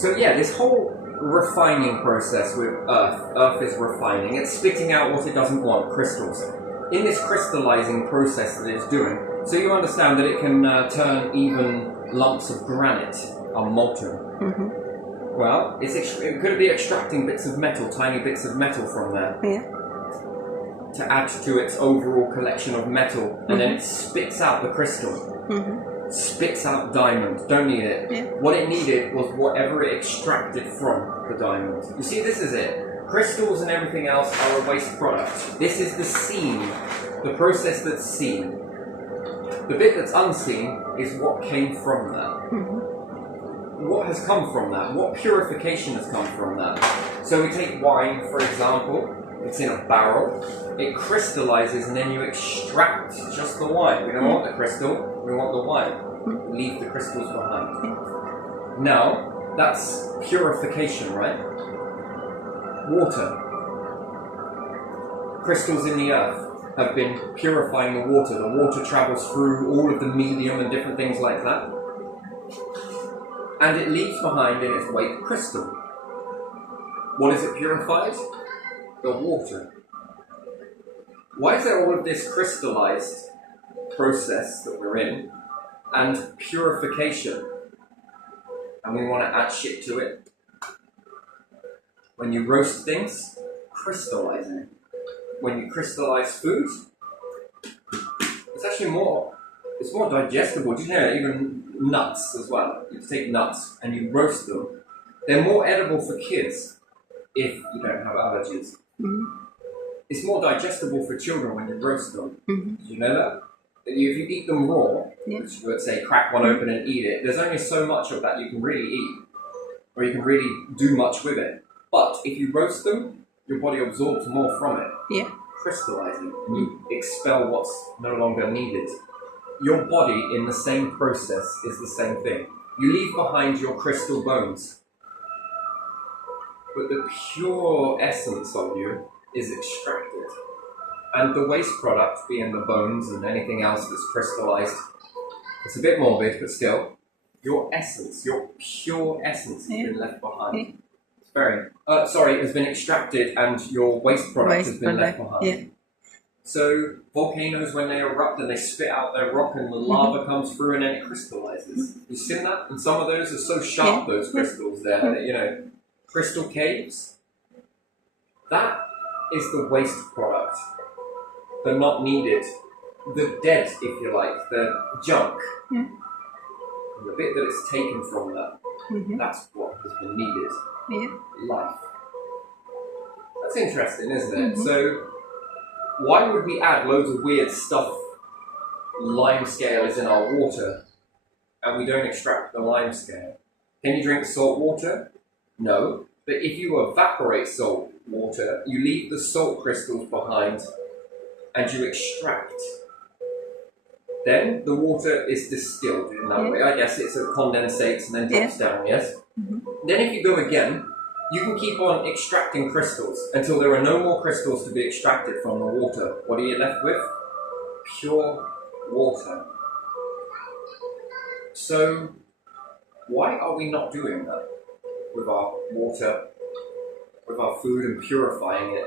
So yeah, this whole refining process with Earth is refining. It's spitting out what it doesn't want, crystals. In this crystallizing process that it's doing, so you understand that it can turn even lumps of granite are molten. Mm-hmm. Well, it could be extracting bits of metal, tiny bits of metal from there. Yeah. To add to its overall collection of metal, and then it spits out the crystal. Mm-hmm. Spits out diamond. Don't need it. Yeah. What it needed was whatever it extracted from the diamond. You see, this is it. Crystals and everything else are a waste product. This is the seen, the process that's seen. The bit that's unseen is what came from that. Mm-hmm. What has come from that? What purification has come from that? So we take wine, for example. It's in a barrel. It crystallizes, and then you extract just the wine. We don't want the crystal. We want the wine. Leave the crystals behind. Now, that's purification, right? Water. Crystals in the earth have been purifying the water. The water travels through all of the medium and different things like that. And it leaves behind in its wake crystal. What is it purified? The water. Why is there all of this crystallized process that we're in and purification? And we want to add shit to it. When you roast things, crystallizing. When you crystallize food, it's actually it's more digestible. Do you know, even nuts as well. You take nuts and you roast them. They're more edible for kids if you don't have allergies. Mm-hmm. It's more digestible for children when you roast them. Mm-hmm. Did you know that? If you eat them raw, which you would say crack one open and eat it, there's only so much of that you can really eat, or you can really do much with it. But if you roast them, your body absorbs more from it, crystallizing, and you expel what's no longer needed. Your body, in the same process, is the same thing. You leave behind your crystal bones, but the pure essence of you is extracted. And the waste product, being the bones and anything else that's crystallized, it's a bit morbid, but still, your essence, your pure essence has been left behind. It's very, it has been extracted and your waste product has been left behind. Yeah. So volcanoes, when they erupt and they spit out their rock and the lava comes through and then it crystallizes. You've seen that? And some of those are so sharp, those crystals there, that, you know, crystal caves. That is the waste product. The not needed. The dead, if you like. The junk. Yeah. And the bit that it's taken from that. Mm-hmm. That's what has been needed. Yeah. Life. That's interesting, isn't it? Mm-hmm. So, why would we add loads of weird stuff? Lime scale is in our water, and we don't extract the lime scale. Can you drink salt water? No. But if you evaporate salt water, you leave the salt crystals behind, and you extract. Then the water is distilled in that way. I guess it condensates and then drops down, yes? Mm-hmm. Then if you go again, you can keep on extracting crystals until there are no more crystals to be extracted from the water. What are you left with? Pure water. So, why are we not doing that with our water, with our food, and purifying it,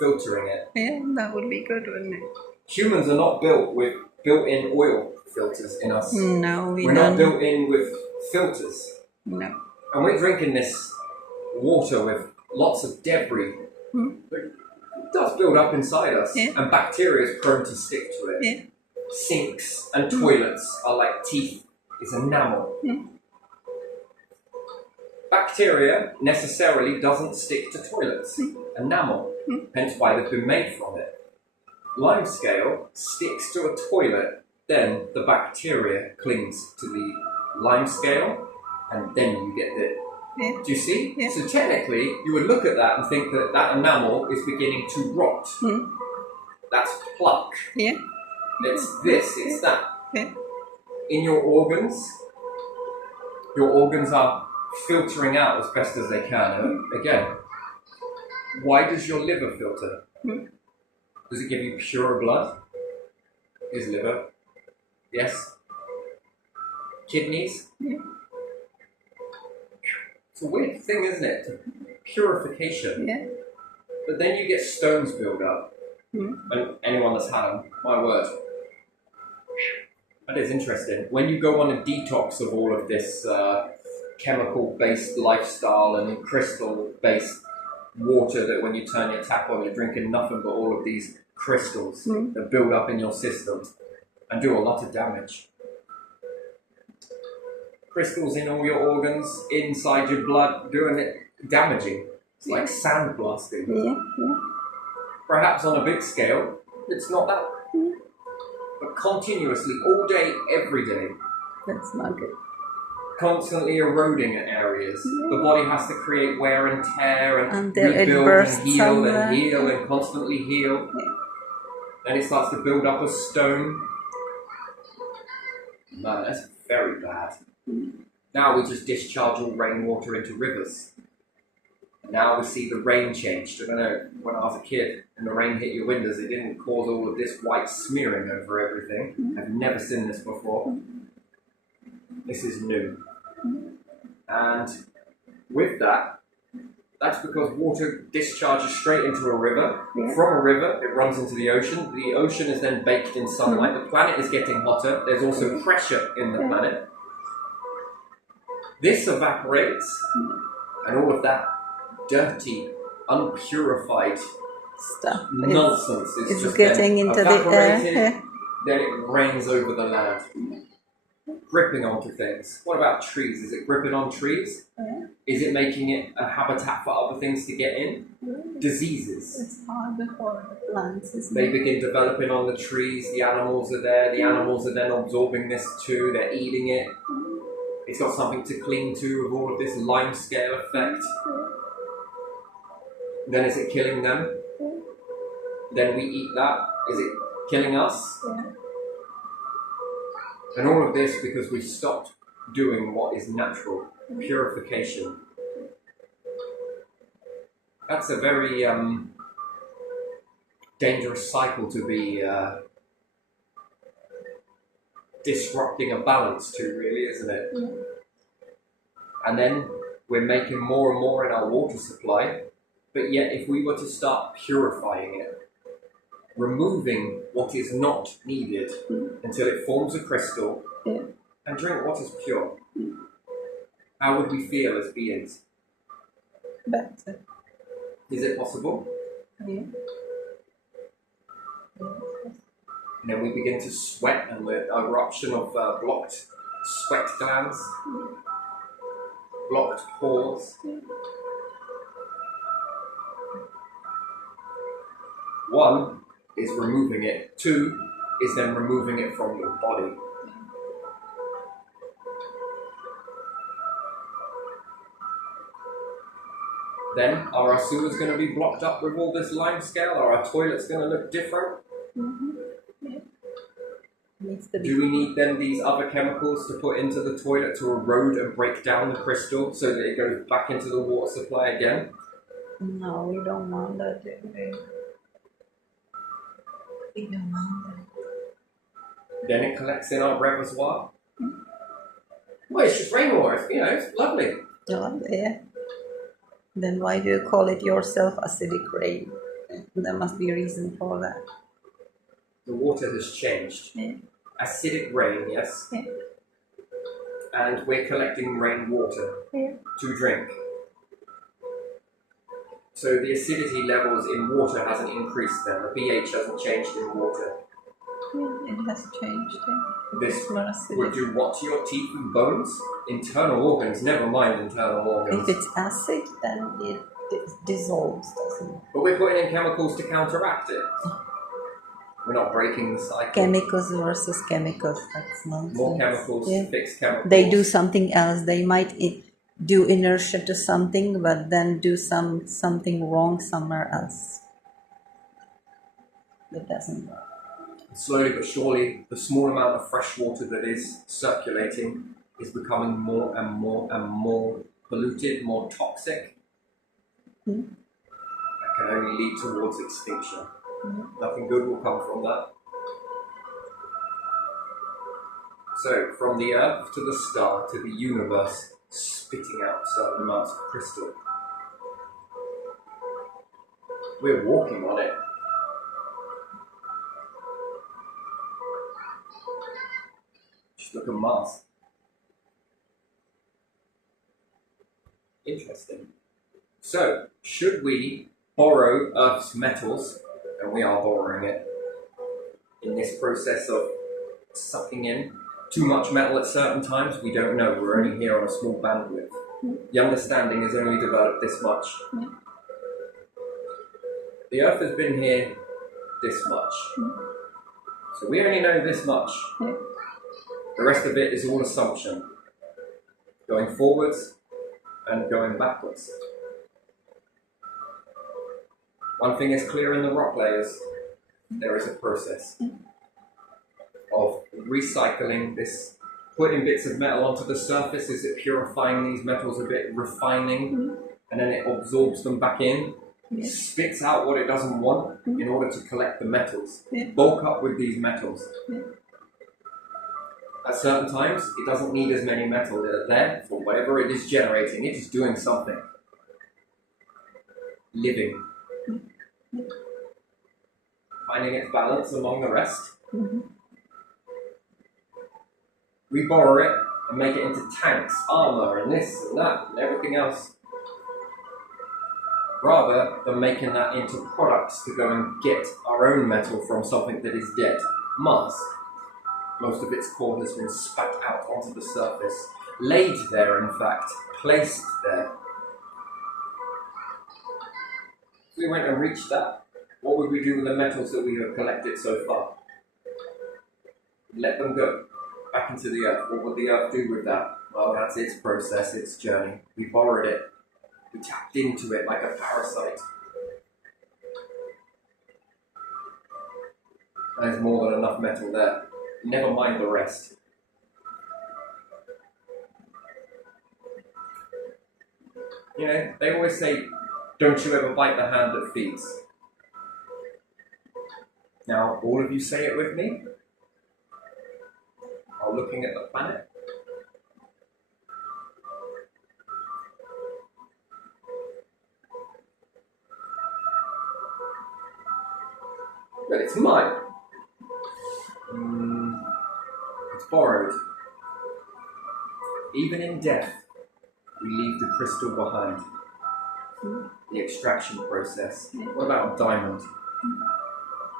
filtering it? Yeah, that would be good, wouldn't it? Humans are not built with built-in oil filters in us. No, we're not built in with filters. No. And we're drinking this water with lots of debris. But it does build up inside us, and bacteria is prone to stick to it. Yeah. Sinks and toilets are like teeth. It's enamel. Bacteria necessarily doesn't stick to toilets. Enamel. Hence why they've been made from it. Limescale sticks to a toilet, then the bacteria clings to the limescale, and then you get the... Do you see? Yeah. So technically, you would look at that and think that that enamel is beginning to rot. That's plaque. Yeah. It's this, it's that. Yeah. In your organs are filtering out as best as they can. And again, why does your liver filter? Does it give you pure blood? Is liver? Yes. Kidneys? It's a weird thing, isn't it? Purification. Yeah. But then you get stones build up. And anyone that's had them, my word. That is interesting. When you go on a detox of all of this chemical-based lifestyle and crystal-based water, that when you turn your tap on, you're drinking nothing but all of these crystals that build up in your system and do a lot of damage. Crystals in all your organs, inside your blood, doing it, damaging. It's like sandblasting. Yeah. Perhaps on a big scale, it's not that. But continuously, all day, every day, That's not good. constantly eroding at areas. The body has to create wear and tear and Until it rebuild bursts and heal somewhere. and heal and constantly heal. Then it starts to build up as stone. Man, that's very bad. Now we just discharge all rainwater into rivers. Now we see the rain changed. I don't know, when I was a kid and the rain hit your windows, it didn't cause all of this white smearing over everything. I've never seen this before. This is new. And with that, that's because water discharges straight into a river. Yeah. From a river, it runs into the ocean. The ocean is then baked in sunlight. The planet is getting hotter. There's also pressure in the planet. This evaporates, and all of that dirty, unpurified Stuff nonsense is is just getting then into the evaporated. air. Then it rains over the land, gripping onto things. What about trees? Is it gripping on trees? Yeah. Is it making it a habitat for other things to get in? Diseases. It's hard for the plants, isn't They it? begin developing on the trees. The animals are there. The animals are then absorbing this too. They're eating it. It's got something to cling to with all of this lime scale effect. Then is it killing them? Then we eat that. Is it killing us? Yeah. And all of this because we stopped doing what is natural. Purification. That's a very dangerous cycle to be disrupting a balance to, really, isn't it? Yeah. And then we're making more and more in our water supply, but yet if we were to start purifying it, removing what is not needed until it forms a crystal, and drink what is pure, how would we feel as beings? Better. Is it possible? Yeah. And then we begin to sweat, and the eruption of blocked sweat glands, blocked pores. One is removing it. Two is then removing it from your body. Then, are our sewers going to be blocked up with all this lime scale? Are our toilets going to look different? Do we need then these other chemicals to put into the toilet to erode and break down the crystal so that it goes back into the water supply again? No, we don't want that. We don't want that. Then it collects in our reservoir. Well, it's just rainwater, it's lovely. Yeah. Then why do you call it yourself acidic rain? There must be a reason for that. The water has changed. Yeah. Acidic rain, yes. Yeah. And we're collecting rainwater to drink. So the acidity levels in water hasn't increased then. The pH hasn't changed in water. Yeah, it has changed. This More acidic. would do what to your teeth and bones? Internal organs, never mind internal organs. If it's acid, then it dissolves, doesn't it? But we're putting in chemicals to counteract it. We're not breaking the cycle. Chemicals versus chemicals, that's nonsense. More chemicals to fix chemicals. They do something else. They might do inertia to something, but then do something wrong somewhere else. It doesn't work. Slowly but surely, the small amount of fresh water that is circulating is becoming more and more and more polluted, more toxic. That can only lead towards extinction. Nothing good will come from that. So, from the earth to the star to the universe spitting out certain amounts of crystal. We're walking on it. Just look at Mars. Interesting. So, should we borrow Earth's metals, and we are borrowing it, in this process of sucking in too much metal at certain times? We don't know. We're only here on a small bandwidth. The understanding is only developed this much. The Earth has been here this much. So we only know this much. The rest of it is all assumption. Going forwards and going backwards. One thing is clear in the rock layers. There is a process of recycling this, putting bits of metal onto the surface. Is it purifying these metals a bit, refining, and then it absorbs them back in, spits out what it doesn't want in order to collect the metals, bulk up with these metals. At certain times, it doesn't need as many metal that are there for whatever it is generating. It is doing something. Living. Finding its balance among the rest. We borrow it and make it into tanks, armor, and this and that, and everything else. Rather than making that into products to go and get our own metal from something that is dead. Mars. Most of its core has been spat out onto the surface. Laid there, in fact. Placed there. If we went and reached that, what would we do with the metals that we have collected so far? Let them go back into the Earth. What would the Earth do with that? Well, that's its process, its journey. We borrowed it. We tapped into it like a parasite. There's more than enough metal there. Never mind the rest. You know, they always say, don't you ever bite the hand that feeds. Now, all of you say it with me. While looking at the planet. But it's mine. It's borrowed. Even in death, we leave the crystal behind. The extraction process. What about a diamond?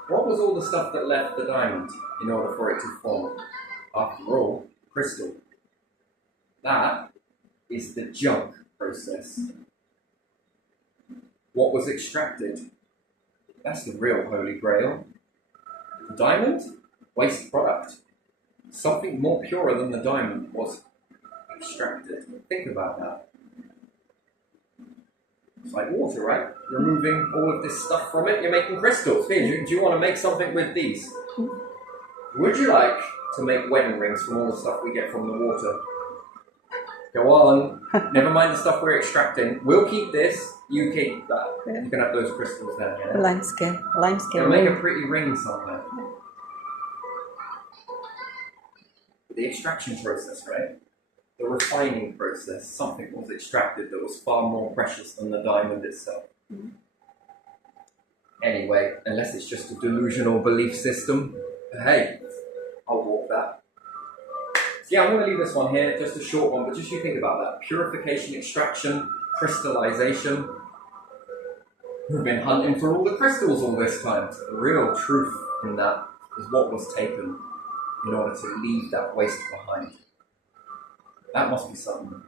What was all the stuff that left the diamond in order for it to form? After all, crystal. That is the junk process. What was extracted? That's the real Holy Grail. The diamond? Waste product. Something more pure than the diamond was extracted. Think about that. It's like water, right? Removing all of this stuff from it, you're making crystals. Do you want to make something with these? Would you like to make wedding rings from all the stuff we get from the water? Go on. Never mind the stuff we're extracting. We'll keep this. You keep that. You can have those crystals there. Yeah? Limescale. You'll make a pretty ring somewhere. The extraction process, right? The refining process. Something was extracted that was far more precious than the diamond itself. Anyway, unless it's just a delusional belief system, hey, I'll walk that. Yeah, I'm going to leave this one here, just a short one, but just you think about that. Purification, extraction, crystallization. We've been hunting for all the crystals all this time. So the real truth in that is what was taken in order to leave that waste behind. That must be something.